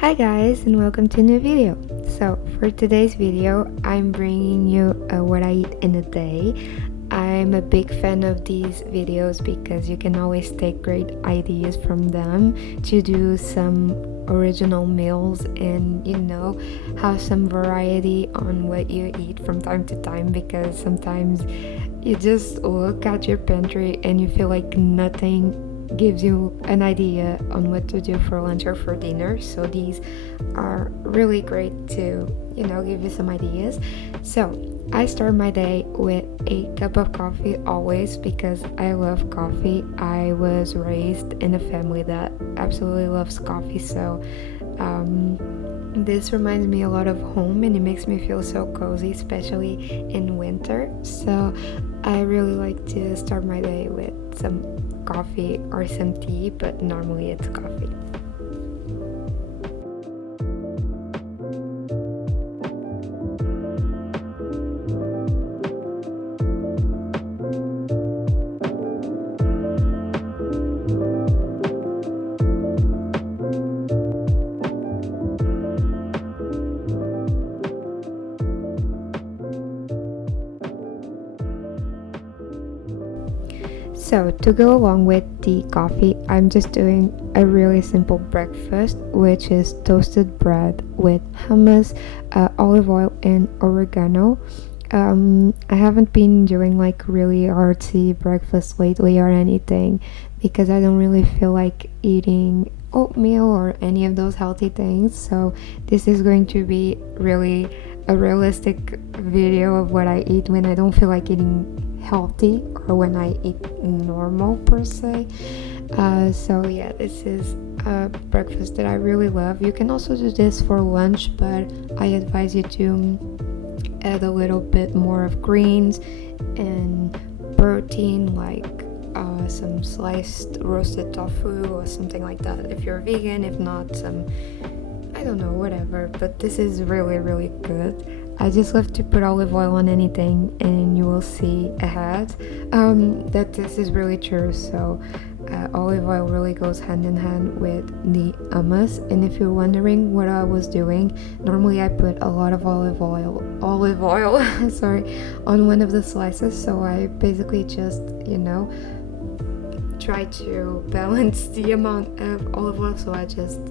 Hi guys, and welcome to a new video. So for today's video I'm bringing you what I eat in a day. I'm a big fan of these videos because you can always take great ideas from them to do some original meals and have some variety on what you eat from time to time, because sometimes you just look at your pantry and you feel like nothing gives you an idea on what to do for lunch or for dinner. So these are really great to, give you some ideas. So I start my day with a cup of coffee always because I love coffee. I was raised in a family that absolutely loves coffee. So this reminds me a lot of home and it makes me feel so cozy, especially in winter. So I really like to start my day with some coffee or some tea, but normally it's coffee. So, to go along with the coffee, I'm just doing a really simple breakfast, which is toasted bread with hummus, olive oil, and oregano. I haven't been doing like really artsy breakfast lately or anything because I don't really feel like eating oatmeal or any of those healthy things. So, this is going to be really a realistic video of what I eat when I don't feel like eating healthy or when I eat normal per se. So yeah, this is a breakfast that I really love. You can also do this for lunch, but I advise you to add a little bit more of greens and protein, like some sliced roasted tofu or something like that if you're vegan. If not, some, I don't know, whatever. But this is really, really good. I just love to put olive oil on anything, and you will see ahead that this is really true. So, olive oil really goes hand in hand with the hummus. And if you're wondering what I was doing, normally I put a lot of olive oil, sorry, on one of the slices. So I basically just, try to balance the amount of olive oil. So I just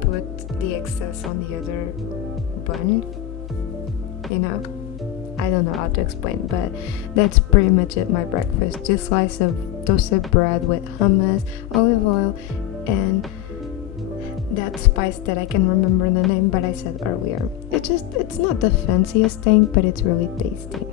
put the excess on the other bun. I don't know how to explain, but that's pretty much it. My breakfast: two slices of toasted bread with hummus, olive oil, and that spice that I can remember the name, but I said earlier. It's not the fanciest thing, but it's really tasty.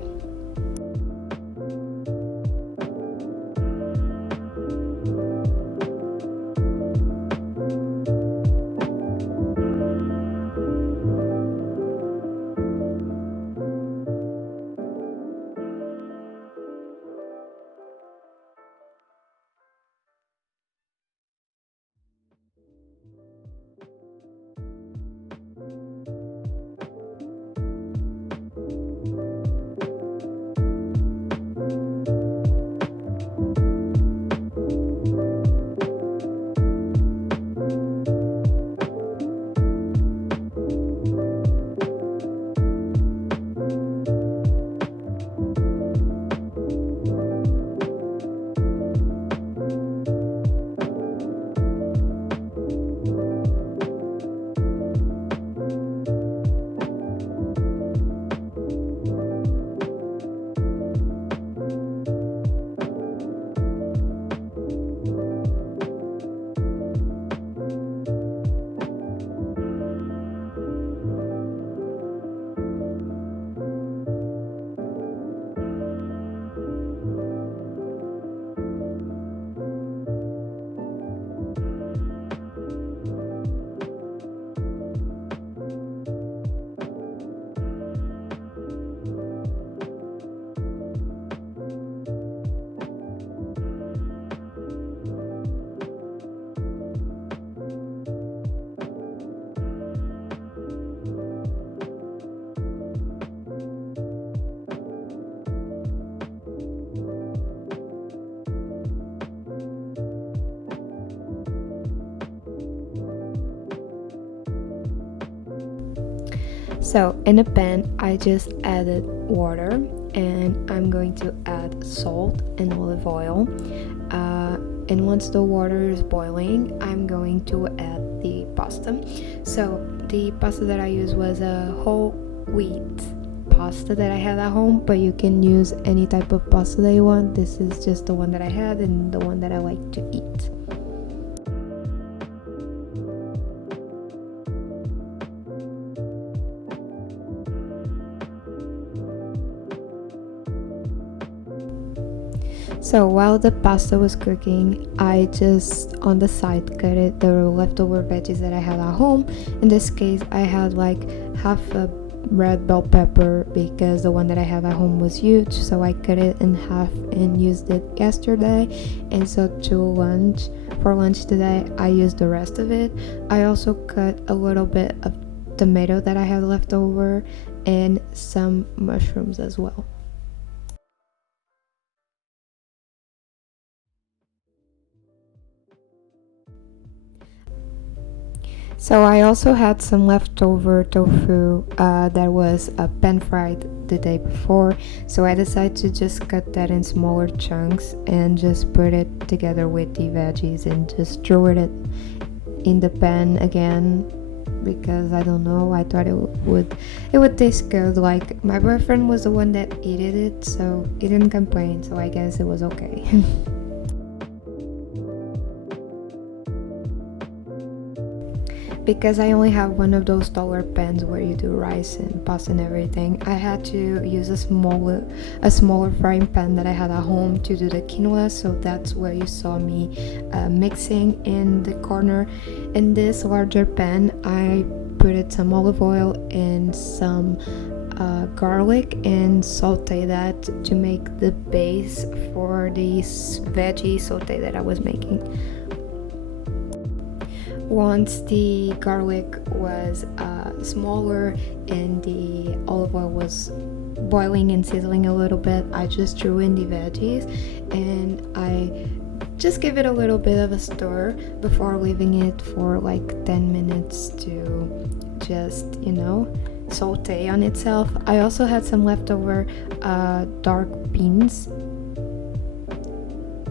So in a pan, I just added water, and I'm going to add salt and olive oil. And once the water is boiling, I'm going to add the pasta. So the pasta that I used was a whole wheat pasta that I had at home, but you can use any type of pasta that you want. This is just the one that I had and the one that I like to eat. So while the pasta was cooking, I just on the side cut it the leftover veggies that I had at home. In this case, I had like half a red bell pepper because the one that I had at home was huge, so I cut it in half and used it yesterday. And so for lunch today, I used the rest of it. I also cut a little bit of tomato that I had left over and some mushrooms as well. So I also had some leftover tofu that was pan fried the day before. So I decided to just cut that in smaller chunks and just put it together with the veggies and just throw it in the pan again, because I don't know, I thought it would taste good. Like my boyfriend was the one that ate it, so he didn't complain, so I guess it was okay. Because I only have one of those taller pans where you do rice and pasta and everything, I had to use a smaller frying pan that I had at home to do the quinoa. So that's where you saw me mixing in the corner. In this larger pan, I put some olive oil and some garlic and saute that to make the base for the veggie saute that I was making. Once the garlic was smaller and the olive oil was boiling and sizzling a little bit, I just threw in the veggies and I just give it a little bit of a stir before leaving it for like 10 minutes to just, saute on itself. I also had some leftover dark beans.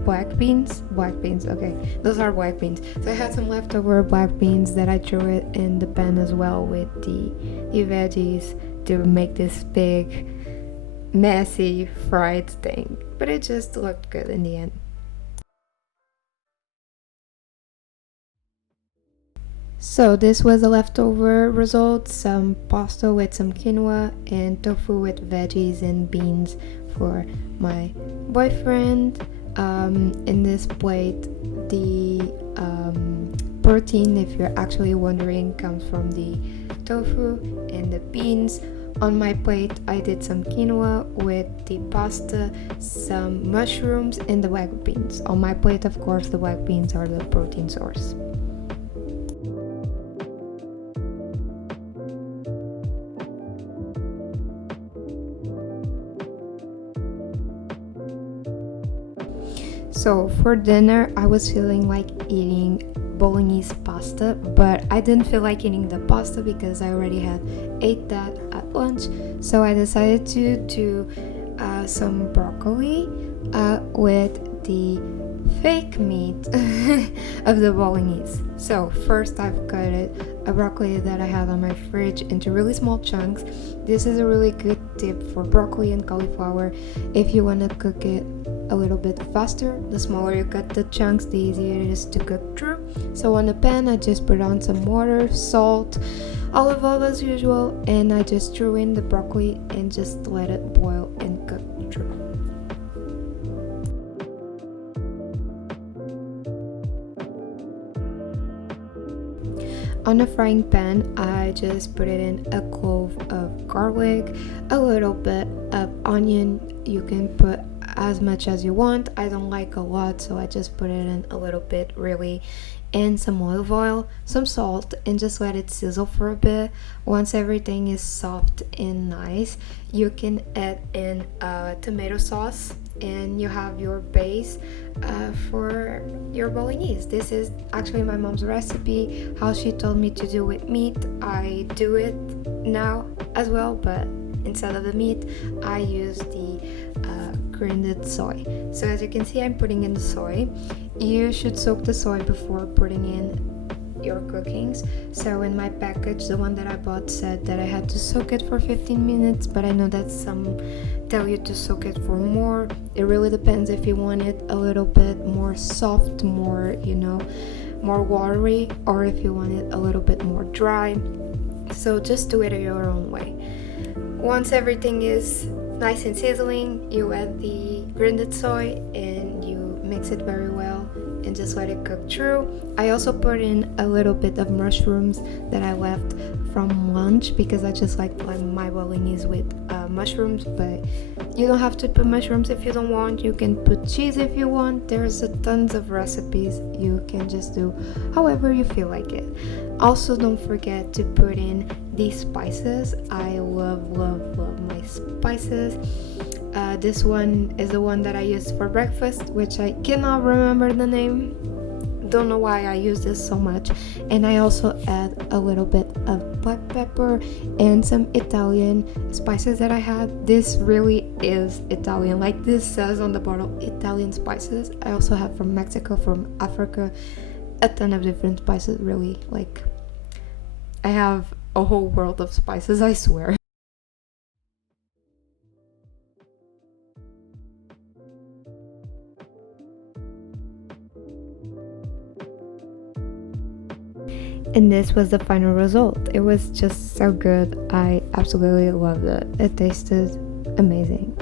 Black beans, okay, those are black beans. So I had some leftover black beans that I threw it in the pan as well with the veggies to make this big messy fried thing, but it just looked good in the end. So this was a leftover result, some pasta with some quinoa and tofu with veggies and beans for my boyfriend. In this plate, the protein, if you're actually wondering, comes from the tofu and the beans. On my plate, I did some quinoa with the pasta, some mushrooms, and the black beans. On my plate, of course, the black beans are the protein source. So for dinner, I was feeling like eating bolognese pasta, but I didn't feel like eating the pasta because I already had ate that at lunch. So I decided to do some broccoli with the fake meat of the bolognese. So first I've cut a broccoli that I had on my fridge into really small chunks. This is a really good tip for broccoli and cauliflower. If you want to cook it a little bit faster, the smaller you cut the chunks, the easier it is to cook through. So on a pan, I just put on some water, salt, olive oil as usual, and I just threw in the broccoli and just let it boil and cook through. On a frying pan, I just put it in a clove of garlic, a little bit of onion. You can put as much as you want. I don't like a lot, so I just put it in a little bit, really, and some olive oil, some salt, and just let it sizzle for a bit. Once everything is soft and nice, you can add in tomato sauce and you have your base for your bolognese. This is actually my mom's recipe, how she told me to do with meat. I do it now as well, but instead of the meat, I use the grinded soy. So as you can see, I'm putting in the soy. You should soak the soy before putting in your cookings. So in my package, the one that I bought said that I had to soak it for 15 minutes, but I know that some tell you to soak it for more. It really depends if you want it a little bit more soft, more, more watery, or if you want it a little bit more dry. So just do it your own way. Once everything is nice and sizzling, you add the grinded soy and you mix it very well and just let it cook through. I also put in a little bit of mushrooms that I left from lunch because I just like my bolognese with mushrooms, but you don't have to put mushrooms if you don't want. You can put cheese if you want. There's tons of recipes. You can just do however you feel like it. Also, don't forget to put in these spices. I love my spices. This one is the one that I used for breakfast, which I cannot remember the name. Don't know why I use this so much. And I also add a little bit of black pepper and some Italian spices that I had. This really is Italian, like this says on the bottle, Italian spices. I also have from Mexico, from Africa, a ton of different spices. Really, like I have a whole world of spices, I swear. And this was the final result. It was just so good. I absolutely loved it. It tasted amazing.